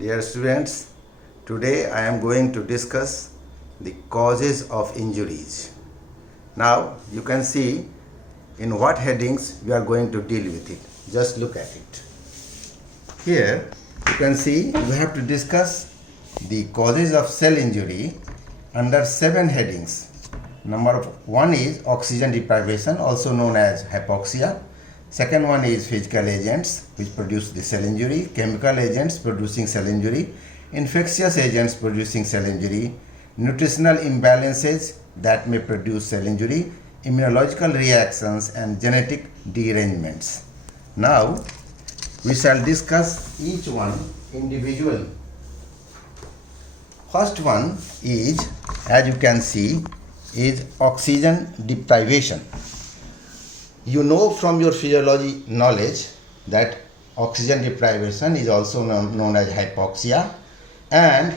Dear students, today I am going to discuss the causes of injuries. Now you can see in what headings we are going to deal with it. Just look at it. Here you can see we have to discuss the causes of cell injury under 7 headings. Number 1 is oxygen deprivation, also known as hypoxia. Second one is physical agents which produce the cell injury, chemical agents producing cell injury, infectious agents producing cell injury, nutritional imbalances that may produce cell injury, immunological reactions and genetic derangements. Now we shall discuss each one individually. First one is, as you can see, is oxygen deprivation. You know from your physiology knowledge that oxygen deprivation is also known as hypoxia, and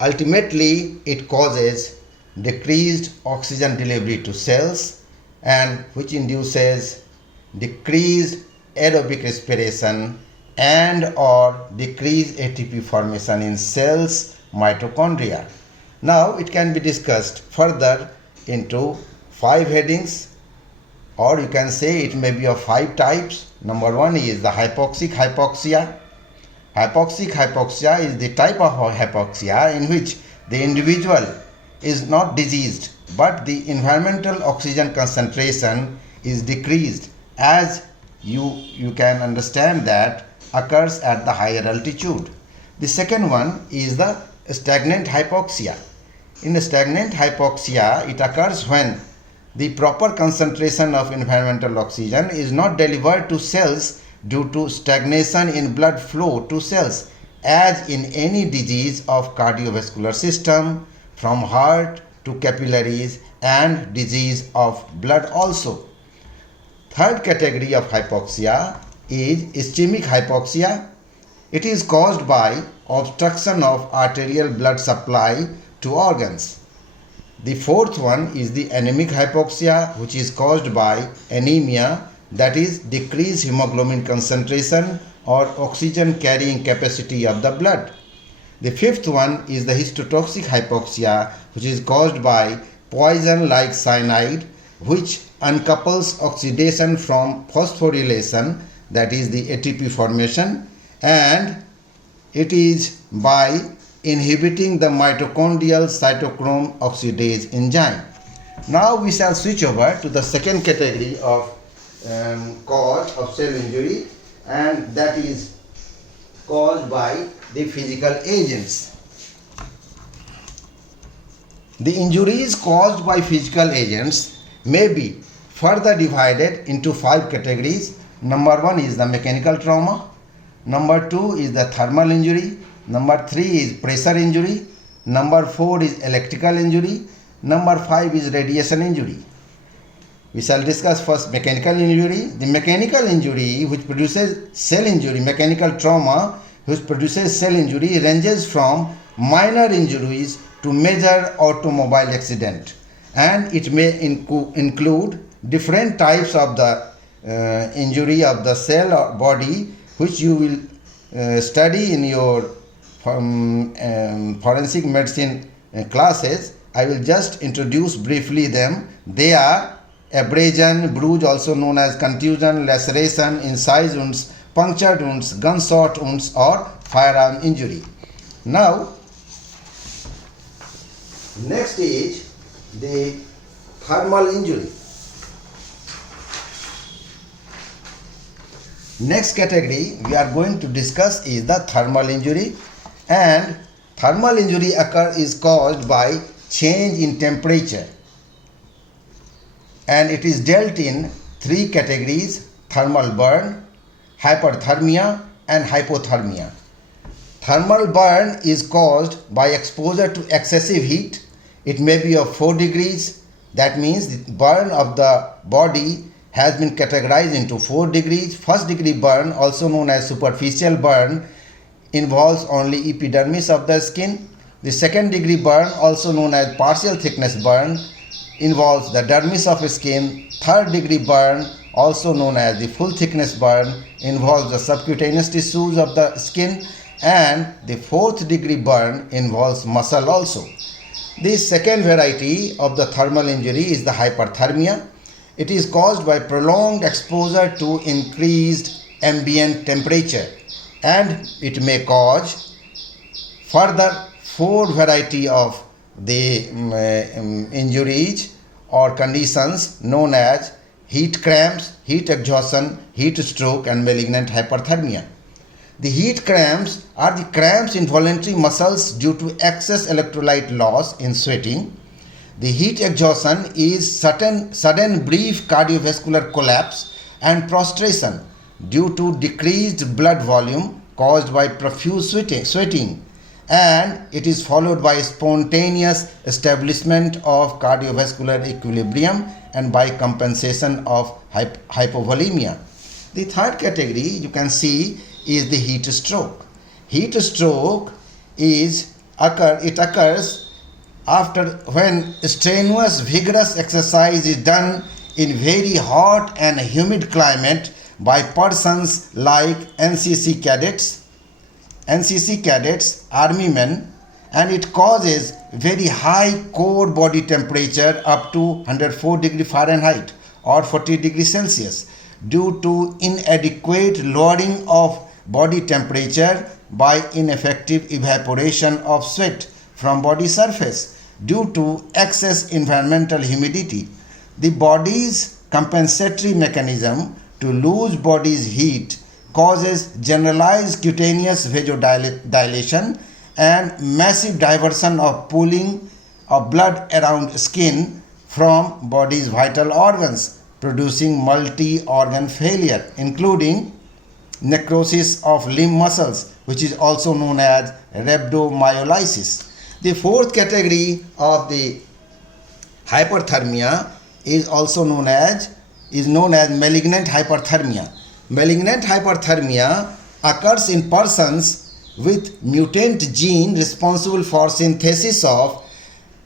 ultimately it causes decreased oxygen delivery to cells, and which induces decreased aerobic respiration and or decreased ATP formation in cells mitochondria. Now it can be discussed further into 5 headings, or you can say it may be of 5 types. Number 1 is the hypoxic hypoxia. Hypoxic hypoxia is the type of hypoxia in which the individual is not diseased, but the environmental oxygen concentration is decreased, as you can understand that occurs at the higher altitude. The second one is the stagnant hypoxia. In stagnant hypoxia, it occurs when the proper concentration of environmental oxygen is not delivered to cells due to stagnation in blood flow to cells, as in any disease of cardiovascular system, from heart to capillaries, and disease of blood also. Third category of hypoxia is ischemic hypoxia. It is caused by obstruction of arterial blood supply to organs. The fourth one is the anemic hypoxia, which is caused by anemia, that is decreased hemoglobin concentration or oxygen carrying capacity of the blood. The fifth one is the histotoxic hypoxia, which is caused by poison like cyanide, which uncouples oxidation from phosphorylation, that is the ATP formation, and it is by inhibiting the mitochondrial cytochrome oxidase enzyme. Now we shall switch over to the second category of cause of cell injury, and that is caused by the physical agents. The injuries caused by physical agents may be further divided into 5 categories. Number 1 is the mechanical trauma. Number 2 is the thermal injury. Number 3 is pressure injury. Number 4 is electrical injury. Number 5 is radiation injury. We shall discuss first mechanical injury. The mechanical injury which produces cell injury, mechanical trauma which produces cell injury, ranges from minor injuries to major automobile accident, and it may include different types of the injury of the cell or body, which you will study in your forensic medicine classes. I will just introduce briefly them. They are abrasion, bruise, also known as contusion, laceration, incised wounds, punctured wounds, gunshot wounds, or firearm injury. Now, next is the thermal injury. Next category we are going to discuss is the thermal injury, and thermal injury is caused by change in temperature, and it is dealt in 3 categories: thermal burn, hyperthermia and hypothermia. Thermal burn is caused by exposure to excessive heat. It may be of 4 degrees. That means the burn of the body has been categorized into 4 degrees. First degree burn, also known as superficial burn, involves only epidermis of the skin. The second degree burn, also known as partial thickness burn, involves the dermis of skin. Third degree burn, also known as the full thickness burn, involves the subcutaneous tissues of the skin. and the fourth degree burn involves muscle also. The second variety of the thermal injury is the hyperthermia. It is caused by prolonged exposure to increased ambient temperature, and it may cause further four variety of the injuries or conditions known as heat cramps, heat exhaustion, heat stroke, and malignant hyperthermia. The heat cramps are the cramps in voluntary muscles due to excess electrolyte loss in sweating. The heat exhaustion is sudden brief cardiovascular collapse and prostration due to decreased blood volume caused by profuse sweating, and it is followed by spontaneous establishment of cardiovascular equilibrium and by compensation of hypovolemia. The third category you can see is the heat stroke. Heat stroke occurs after when strenuous vigorous exercise is done in very hot and humid climate by persons like NCC cadets, army men, and it causes very high core body temperature up to 104 degree Fahrenheit or 40 degrees Celsius due to inadequate lowering of body temperature by ineffective evaporation of sweat from body surface due to excess environmental humidity. The body's compensatory mechanism to lose body's heat causes generalized cutaneous vasodilation and massive diversion of pooling of blood around skin from body's vital organs, producing multi-organ failure, including necrosis of limb muscles, which is also known as rhabdomyolysis. The fourth category of the hyperthermia is known as malignant hyperthermia. Malignant hyperthermia occurs in persons with mutant gene responsible for synthesis of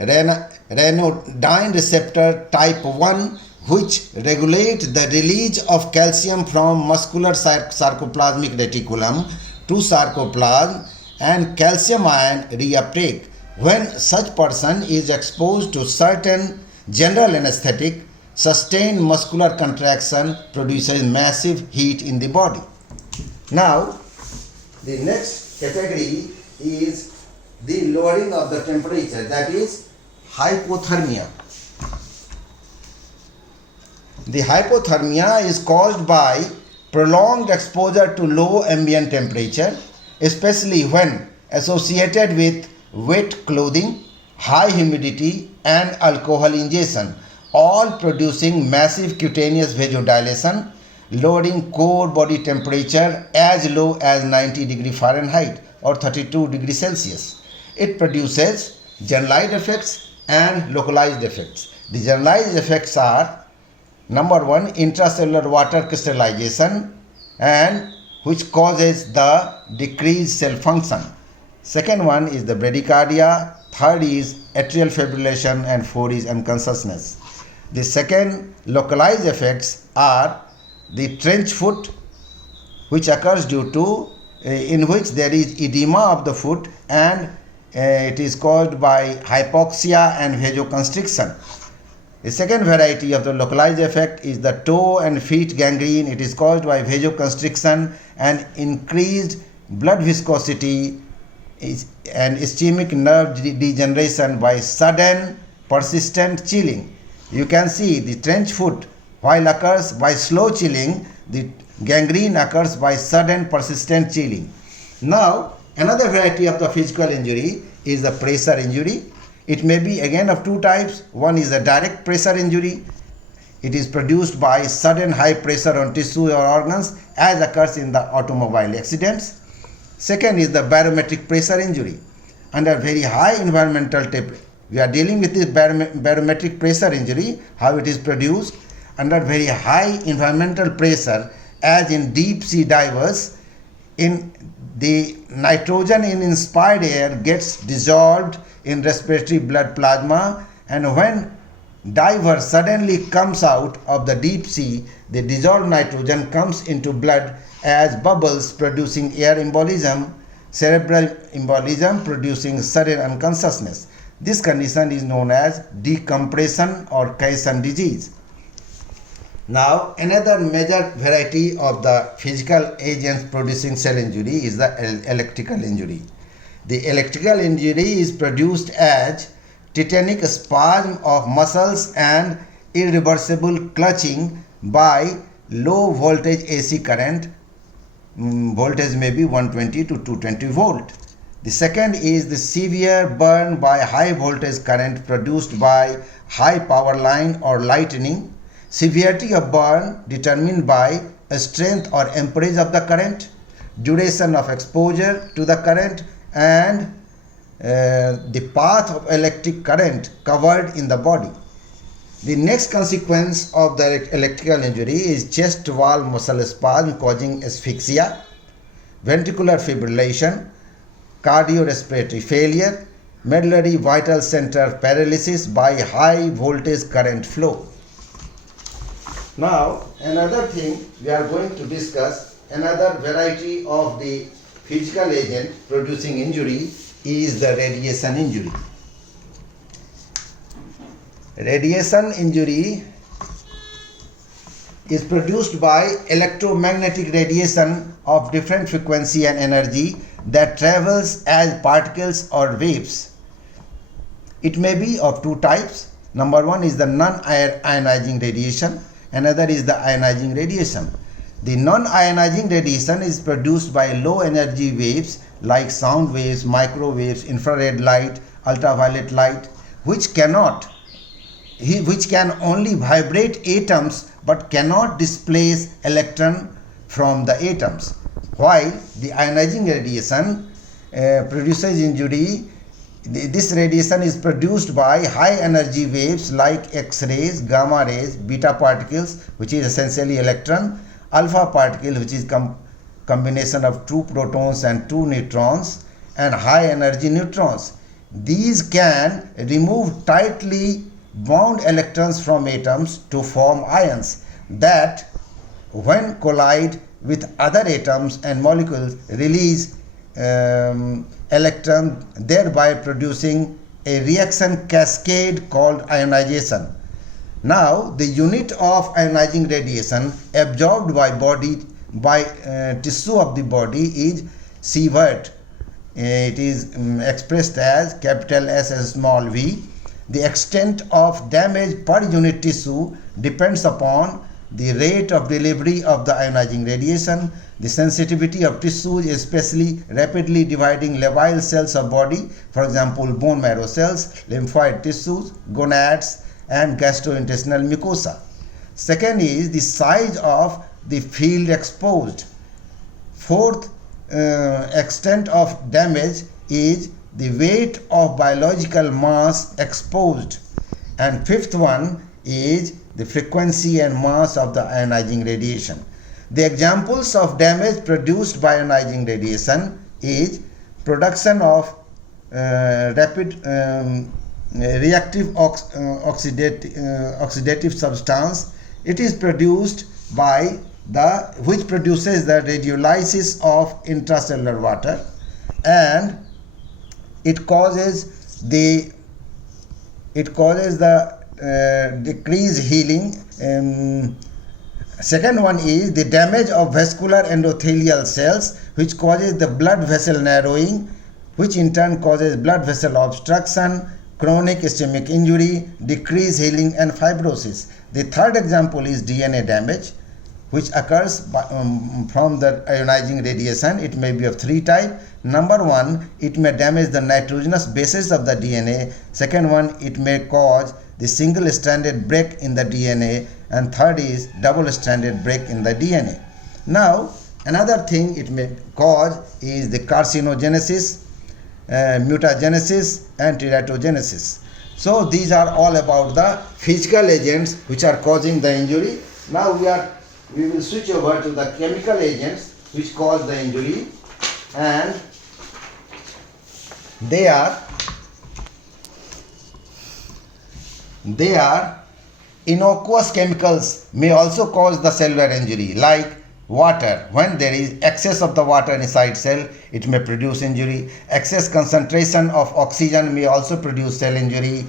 ryanodine receptor type 1, which regulate the release of calcium from muscular sarcoplasmic reticulum to sarcoplasm and calcium ion reuptake. When such person is exposed to certain general anesthetic, sustained muscular contraction produces massive heat in the body. Now, the next category is the lowering of the temperature, that is hypothermia. The hypothermia is caused by prolonged exposure to low ambient temperature, especially when associated with wet clothing, high humidity, and alcohol ingestion, all producing massive cutaneous vasodilation, lowering core body temperature as low as 90 degree Fahrenheit or 32 degrees Celsius. It produces generalized effects and localized effects. The generalized effects are: number one, intracellular water crystallization, and which causes the decreased cell function. Second one is the bradycardia. Third is atrial fibrillation, and fourth is unconsciousness. The second localized effects are the trench foot, which occurs due to in which there is edema of the foot, and it is caused by hypoxia and vasoconstriction. The second variety of the localized effect is the toe and feet gangrene. It is caused by vasoconstriction and increased blood viscosity and ischemic nerve degeneration by sudden persistent chilling. You can see the trench foot, while occurs by slow chilling, the gangrene occurs by sudden persistent chilling. Now, another variety of the physical injury is the pressure injury. It may be again of two types. One is a direct pressure injury. It is produced by sudden high pressure on tissue or organs, as occurs in the automobile accidents. Second is the barometric pressure injury. Under very high environmental temperature, we are dealing with this barometric pressure injury, how it is produced. Under very high environmental pressure, as in deep sea divers, in the nitrogen in inspired air gets dissolved in respiratory blood plasma, and when diver suddenly comes out of the deep sea, the dissolved nitrogen comes into blood as bubbles, producing air embolism, cerebral embolism producing sudden unconsciousness. This condition is known as decompression or Caisson disease. Now, another major variety of the physical agents producing cell injury is the electrical injury. The electrical injury is produced as tetanic spasm of muscles and irreversible clutching by low voltage AC current. Voltage may be 120 to 220 volt. The second is the severe burn by high voltage current produced by high power line or lightning. Severity of burn determined by strength or amperage of the current, duration of exposure to the current, and the path of electric current covered in the body. The next consequence of the electrical injury is chest wall muscle spasm causing asphyxia, ventricular fibrillation, cardiorespiratory failure, medullary vital center paralysis by high voltage current flow. Now, another thing we are going to discuss, another variety of the physical agent producing injury is the radiation injury. Radiation injury is produced by electromagnetic radiation of different frequency and energy that travels as particles or waves. It may be of two types. Number one is the non-ionizing radiation. Another is the ionizing radiation. The non-ionizing radiation is produced by low energy waves like sound waves, microwaves, infrared light, ultraviolet light, which can only vibrate atoms but cannot displace electron from the atoms. While the ionizing radiation produces injury, this radiation is produced by high energy waves like X-rays, gamma rays, beta particles, which is essentially electron, alpha particle, which is combination of two protons and two neutrons, and high energy neutrons. These can remove tightly bound electrons from atoms to form ions that, when collide with other atoms and molecules, release electron, thereby producing a reaction cascade called ionization. Now, the unit of ionizing radiation absorbed by tissue of the body is sievert. It is expressed as capital S and small v. The extent of damage per unit tissue depends upon the rate of delivery of the ionizing radiation, the sensitivity of tissues, especially rapidly dividing labile cells of body, for example, bone marrow cells, lymphoid tissues, gonads, and gastrointestinal mucosa. Second is the size of the field exposed. Fourth, extent of damage is the weight of biological mass exposed. And fifth one is the frequency and mass of the ionizing radiation. The examples of damage produced by ionizing radiation is production of rapid reactive oxidative substance. It is produced by which produces the radiolysis of intracellular water, and it causes the decreased healing. Second one is the damage of vascular endothelial cells, which causes the blood vessel narrowing, which in turn causes blood vessel obstruction, chronic ischemic injury, decreased healing, and fibrosis. The third example is DNA damage, which occurs from the ionizing radiation. It may be of three types. Number one, it may damage the nitrogenous bases of the DNA. Second one, it may cause the single-stranded break in the DNA. And third is double-stranded break in the DNA. Now, another thing it may cause is the carcinogenesis, mutagenesis, and teratogenesis. So these are all about the physical agents which are causing the injury. Now we will switch over to the chemical agents which cause the injury, and they are innocuous chemicals may also cause the cellular injury, like water. When there is excess of the water inside cell, it may produce injury. Excess concentration of oxygen may also produce cell injury.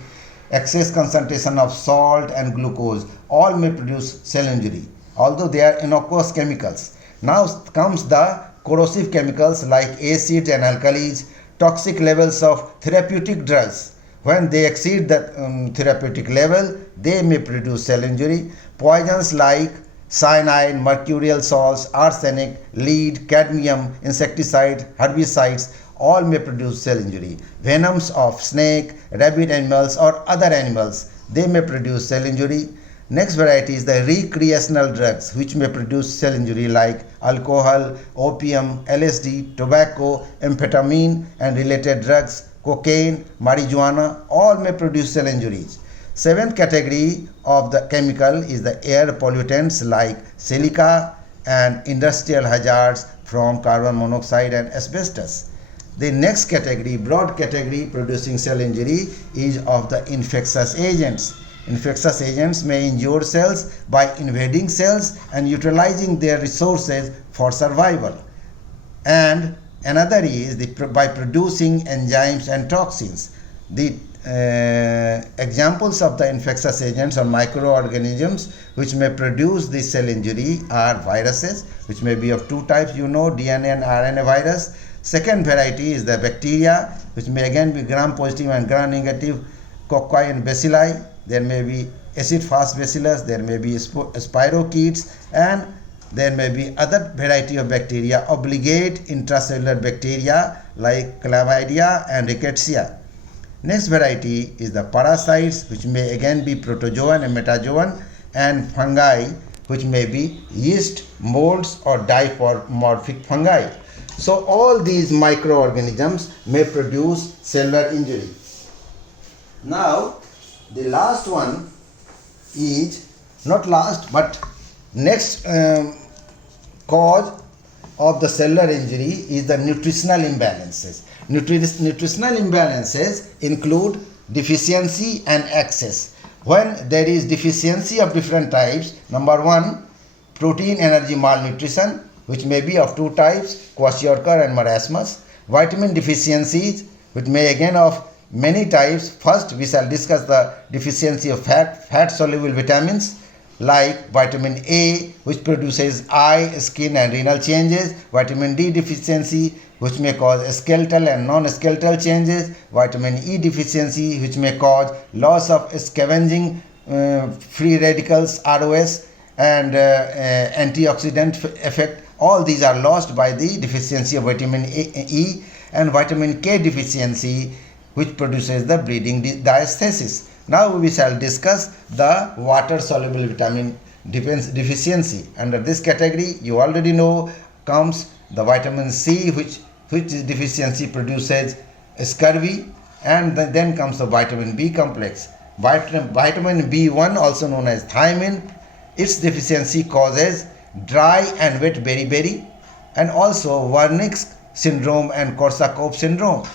Excess concentration of salt and glucose all may produce cell injury, although they are innocuous chemicals. Now comes the corrosive chemicals like acids and alkalis, toxic levels of therapeutic drugs. When they exceed the therapeutic level, they may produce cell injury. Poisons like cyanide, mercurial salts, arsenic, lead, cadmium, insecticide, herbicides all may produce cell injury. Venoms of snake, rabid animals or other animals, they may produce cell injury. Next variety is the recreational drugs which may produce cell injury like alcohol, opium, LSD, tobacco, amphetamine and related drugs, cocaine, marijuana, all may produce cell injuries. Seventh category of the chemical is the air pollutants like silica and industrial hazards from carbon monoxide and asbestos. The next category, broad category producing cell injury, is of the infectious agents. Infectious agents may injure cells by invading cells and utilizing their resources for survival. And another is by producing enzymes and toxins. The examples of the infectious agents or microorganisms which may produce the cell injury are viruses, which may be of two types, DNA and RNA virus. Second variety is the bacteria, which may again be gram-positive and gram-negative cocci and bacilli. There may be acid-fast bacillus, there may be spirochetes, and there may be other variety of bacteria, obligate intracellular bacteria like chlamydia and rickettsia. Next variety is the parasites, which may again be protozoan and metazoan, and fungi, which may be yeast, molds or dimorphic fungi. So all these microorganisms may produce cellular injury. Now the last one is, not last but next cause of the cellular injury is the nutritional imbalances. Nutritional imbalances include deficiency and excess. When there is deficiency of different types, number one, protein energy malnutrition, which may be of two types, kwashiorkor and marasmus. Vitamin deficiencies, which may again of many types. First, we shall discuss the deficiency of fat-soluble vitamins like vitamin A, which produces eye, skin and renal changes. Vitamin D deficiency, which may cause skeletal and non-skeletal changes. Vitamin E deficiency, which may cause loss of scavenging free radicals, ROS, and antioxidant effect. All these are lost by the deficiency of vitamin E. And vitamin K deficiency, which produces the bleeding diastasis. Now we shall discuss the water soluble vitamin deficiency. Under this category, you already know, comes the vitamin C, which deficiency produces scurvy, and then comes the vitamin B complex. Vitamin B1, also known as thiamine, its deficiency causes dry and wet beriberi, and also Wernicke's syndrome and Korsakoff syndrome.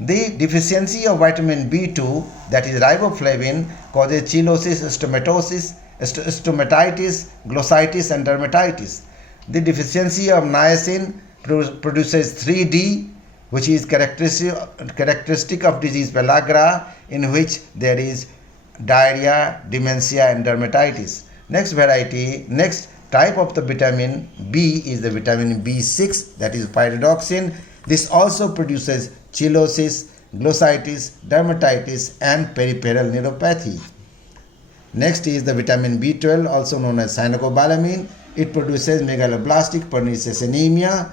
The deficiency of vitamin B2, that is riboflavin, causes cheilosis, stomatitis, glossitis and dermatitis. The deficiency of niacin produces 3D, which is characteristic of disease pellagra, in which there is diarrhea, dementia and dermatitis. Next type of the vitamin B is the vitamin B6, that is pyridoxine. This also produces cheilosis, glossitis, dermatitis and peripheral neuropathy. Next is the vitamin B12, also known as cyanocobalamin. It produces megaloblastic pernicious anemia.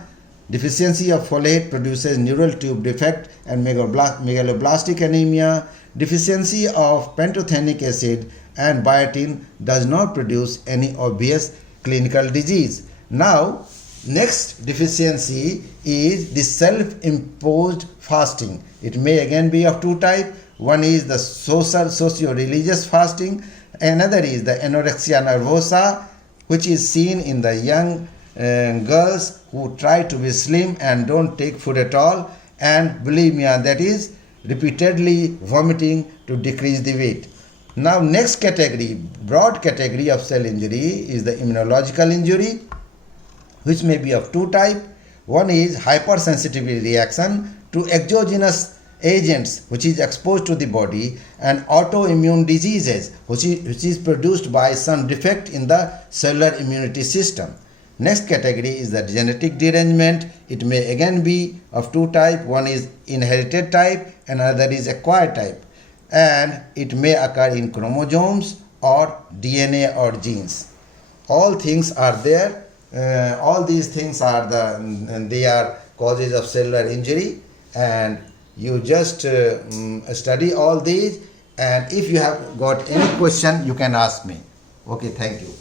Deficiency of folate produces neural tube defect and megaloblastic anemia. Deficiency of pantothenic acid and biotin does not produce any obvious clinical disease. Now, next deficiency is the self-imposed fasting. It may again be of two types. One is the socio-religious fasting. Another is the anorexia nervosa, which is seen in the young girls who try to be slim and don't take food at all, and bulimia, that is repeatedly vomiting to decrease the weight. Now next category, broad category of cell injury is the immunological injury. which may be of two types. One is hypersensitivity reaction to exogenous agents which is exposed to the body, and autoimmune diseases which is produced by some defect in the cellular immunity system. Next category is the genetic derangement. It may again be of two types. One is inherited type and another is acquired type, and it may occur in chromosomes or DNA or genes. All things are there. All these things are they are causes of cellular injury, and you just study all these, and if you have got any question you can ask me. Okay, thank you.